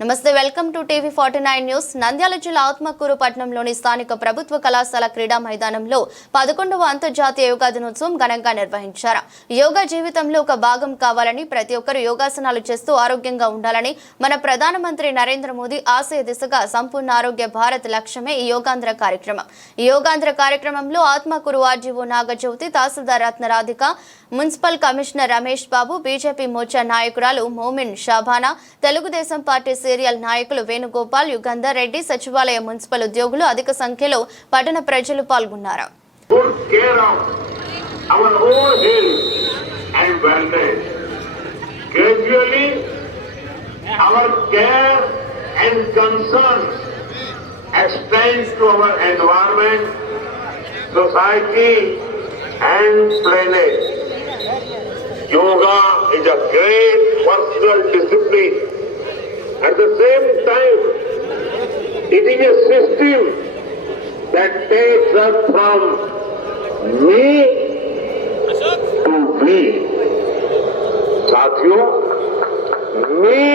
నమస్తే welcome to TV forty nine news. Nandyala జిల్లా ఆత్మకూరు పట్టణంలోని స్థానిక ప్రభుత్వ కళాశాల క్రీడా మైదానంలో పదకొండవ అంతర్జాతీయ యోగా దినోత్సవం ఘనంగా నిర్వహించారు. యోగా జీవితంలో ఒక భాగం కావాలని ప్రతి ఒక్కరు యోగాసనాలు చేస్తూ ఆరోగ్యంగా ఉండాలని మన ప్రధానమంత్రి నరేంద్ర మోదీ ఆశయ దిశగా సంపూర్ణ ఆరోగ్య భారత్ లక్ష్యమే ఈ యోగాంధ్ర కార్యక్రమం. ఈ యోగాంధ్ర కార్యక్రమంలో Atmakur RDO Nagajyothi tahsildar Ratnaradhika municipal commissioner Ramesh Babu BJP Morcha నాయకురాలు మోమిన్ షాబానా తెలుగుదేశం పార్టీ సీరియల్ నాయకులు వేణుగోపాల్ యుగంధర్ రెడ్డి సచివాలయ మున్సిపల్ ఉద్యోగులు అధిక సంఖ్యలో పట్టణ ప్రజలు పాల్గొన్నారు. Yoga is a great personal discipline. a system that takes us from me to we. साथियों मी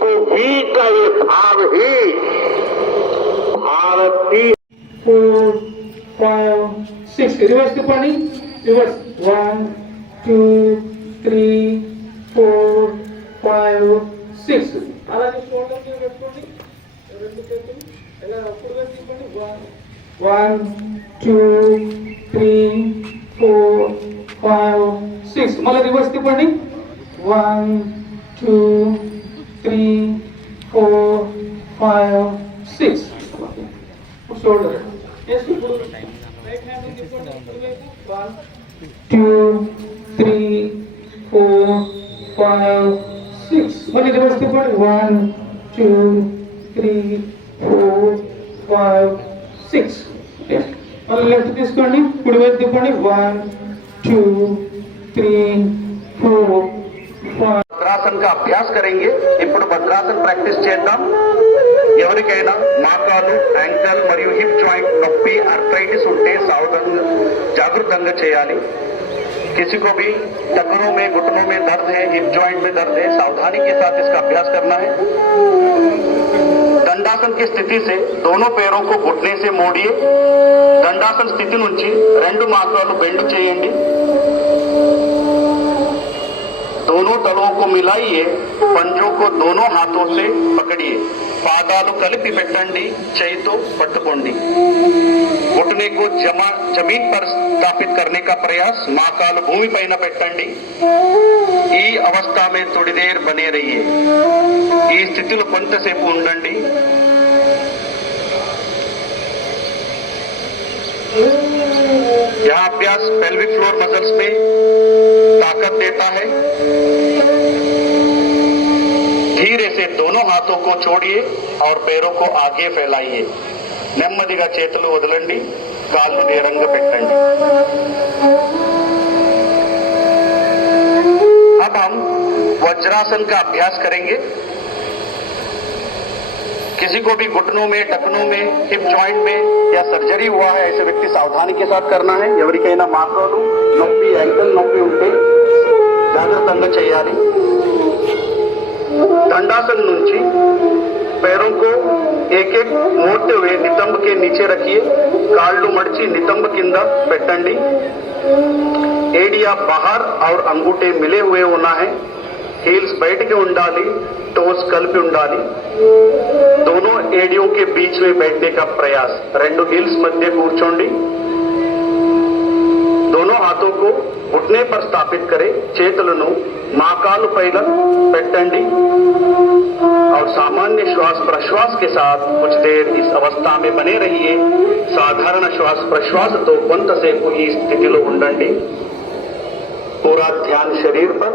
to we का ये भाव ही भारत की four, five, six. Reverse the bunny. Reverse. One, two, three, four, five, six. అలాగే షోల్డర్ మీద పెట్టుకోండి రెండు చేతులు one two three four five six मला रिवर्स टिप्पणी one two three four five six shoulder two three four five six money reverse टिप्पणी one two three four five six మళ్ళీ reverse తిప్పండి one two three four five six మళ్ళీ left తీసుకోండి కుడి వైపు తిప్పండి one two three four five భద్రాసన్ కా అభ్యాస్ కరెంగే ఇప్పుడు భద్రాసన్ ప్రాక్టీస్ చేద్దాం ఎవరికైనా మోకాలు యాంకల్ మరియు హిప్ జాయింట్ నొప్పి అర్థరైటిస్ ఉంటే సావధానంగా జాగృతంగా చేయాలి किसी को भी टखनों में घुटनों में दर्द है हिप जॉइंट में दर्द है सावधानी के साथ इसका अभ्यास करना है దండాసన్ की स्थिति से दोनों पैरों को घुटने से मोड़िए దండాసన్ స్థితి నుంచి రెండు మాత్రాలు బెండ్ చేయండి दोनों तलों को मिलाइए पंजों को दोनों हाथों से पकड़िए పాదాలు కలిపి పెట్టండి చేయితో పట్టుకోండి घुटने को जमा जमीन पर स्थापित करने का प्रयास మాకాలు భూమి పైన పెట్టండి ఈ అవస్థ में थोड़ी देर बने रहिए ఈ స్థితిలో కొంతసేపు ఉండండి यह अभ्यास पेल्विक फ्लोर मसल्स में ताकत देता है धीरे से दोनों हाथों को छोड़िए और पैरों को आगे फैलाइए నెమ్మదిగా చేతులు వదలండి కాళ్ళు నేరంగా పెట్టండి अब हम वज्रासन का अभ्यास करेंगे किसी को भी घुटनों में टखनों में हिप जॉइंट में या सर्जरी हुआ है ऐसे व्यक्ति सावधानी के साथ करना है ఎవరికైనా మాత్రాలు నొప్పి యాంకల్ నొప్పి ఉంటే జాగ్రత్తగా చేయాలి दंडासन నుంచి पैरों को एक एक मोड़ते हुए नितंब के नीचे रखिए కాళ్ళు మడిచి నితంబ కింద పెట్టండి ఏడియా బాహర్ और अंगूठे मिले हुए होना है हील्स బయటికి ఉండాలి టోస్ కలిపి ఉండాలి दोनों एडियों के बीच में बैठने का प्रयास రెండు హిల్స్ మధ్య కూర్చోండి दोनों हाथों को घुटने पर स्थापित करें చేతులను మాకాలు పైన పెట్టండి और सामान्य श्वास प्रश्वास के साथ कुछ देर इस अवस्था में बने रहिए సాధారణ శ్వాస ప్రశ్వాసతో కొంతసేపు ఈ స్థితిలో ఉండండి पूरा ध्यान शरीर पर